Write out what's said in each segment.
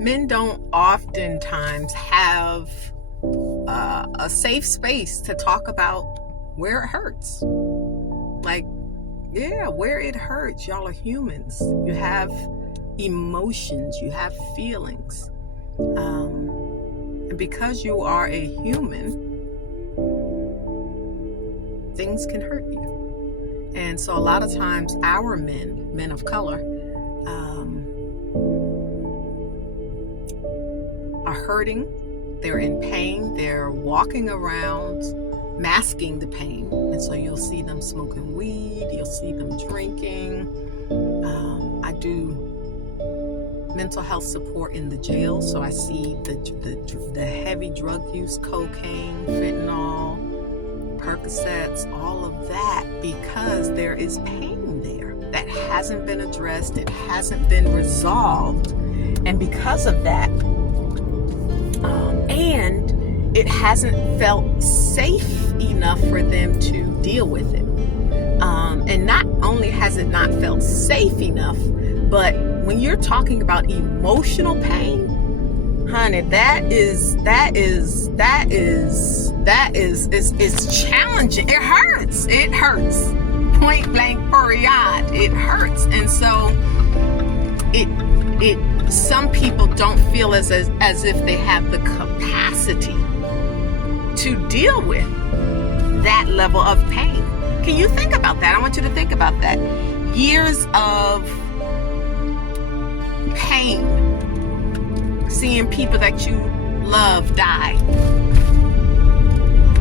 Men don't oftentimes have a safe space to talk about where it hurts. Like, yeah, where it hurts. Y'all are humans. You have emotions. You have feelings. And because you are a human, things can hurt you. And so a lot of times our men of color, are hurting. They're in pain. They're walking around masking the pain. And so you'll see them smoking weed. You'll see them drinking. I do mental health support in the jail. So I see the heavy drug use, cocaine, fentanyl, Percocets, all of that, because there is pain there that hasn't been addressed. It hasn't been resolved. And because of that, and it hasn't felt safe enough for them to deal with it. And not only has it not felt safe enough, but when you're talking about emotional pain, honey, it's challenging. It hurts. Point blank, period. It hurts. And so some people don't feel as if they have the capacity to deal with that level of pain. Can you think about that? I want you to think about that. Years of pain, seeing people that you love die,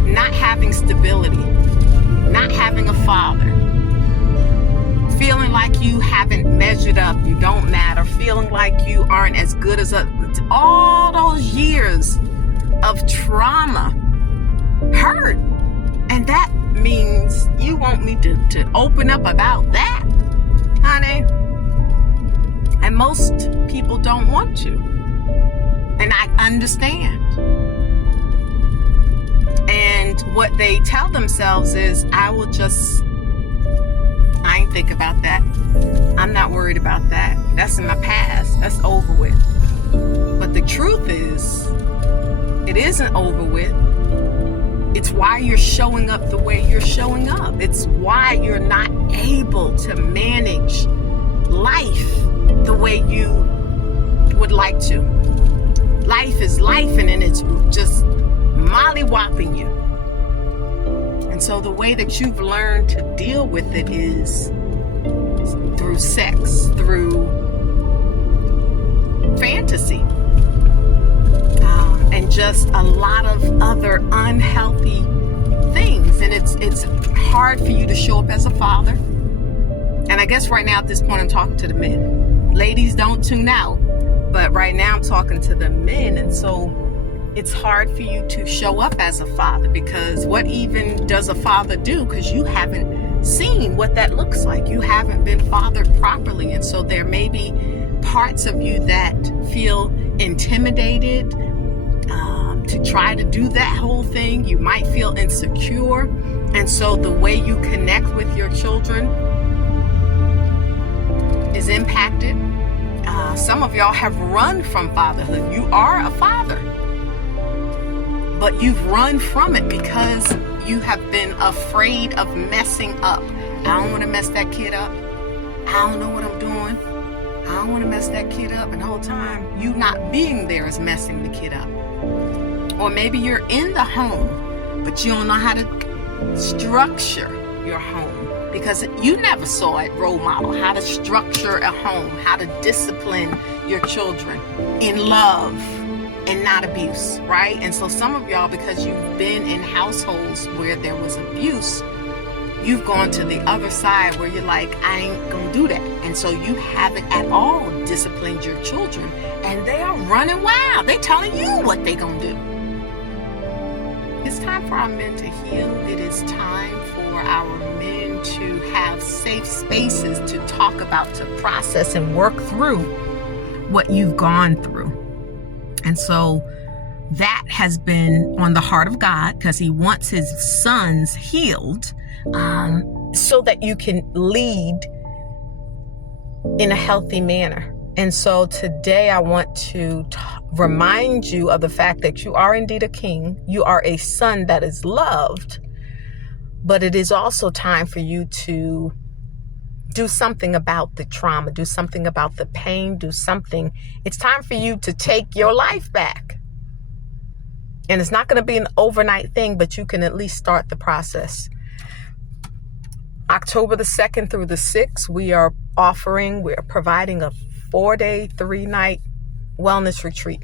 not having stability, not having a father, feeling like you haven't measured up, you don't matter, feeling like you aren't as good as all those years of trauma hurt. And that means you want me to open up about that, honey. And most people don't want to. And I understand. And what they tell themselves is, I ain't think about that. I'm not worried about that. That's in my past. That's over with. But the truth is, it isn't over with. It's why you're showing up the way you're showing up. It's why you're not able to manage life the way you would like to. Life is life, and then it's just molly-whopping you. And so the way that you've learned to deal with it is through sex, through fantasy, and just a lot of other unhealthy things. And it's hard for you to show up as a father. And I guess right now at this point I'm talking to the men. Ladies, don't tune out. But right now I'm talking to the men. And so it's hard for you to show up as a father, because what even does a father do? Because you haven't seen what that looks like. You haven't been fathered properly. And so there may be parts of you that feel intimidated to try to do that whole thing. You might feel insecure. And so the way you connect with your children is impacted. Some of y'all have run from fatherhood. You are a father, but you've run from it because you have been afraid of messing up. I don't want to mess that kid up. I don't know what I'm doing. I don't want to mess that kid up. And the whole time, you not being there is messing the kid up. Or maybe you're in the home, but you don't know how to structure your home because you never saw it role model, how to structure a home, how to discipline your children in love and not abuse, right? And so some of y'all, because you've been in households where there was abuse, you've gone to the other side where you're like, I ain't gonna do that. And so you haven't at all disciplined your children, and they are running wild. They're telling you what they gonna do. It's time for our men to heal. It is time for our men to have safe spaces to talk about, to process and work through what you've gone through. And so that has been on the heart of God, because he wants his sons healed, so that you can lead in a healthy manner And so today I want to remind you of the fact that you are indeed a king. You are a son that is loved, but it is also time for you to do something about the trauma, do something about the pain, do something. It's time for you to take your life back. And it's not going to be an overnight thing, but you can at least start the process. October the 2nd through the 6th, we are providing a 4-day, 3-night wellness retreat.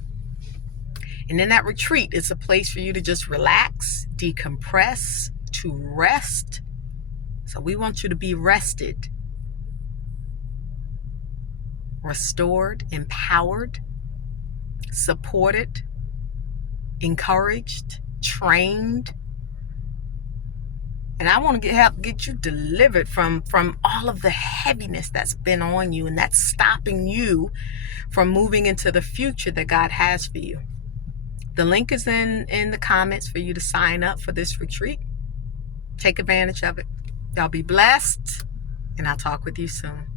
And in that retreat, it's a place for you to just relax, decompress, to rest. So we want you to be rested, restored, empowered, supported, encouraged, trained. And I want to help get you delivered from all of the heaviness that's been on you and that's stopping you from moving into the future that God has for you. The link is in the comments for you to sign up for this retreat. Take advantage of it. Y'all be blessed, and I'll talk with you soon.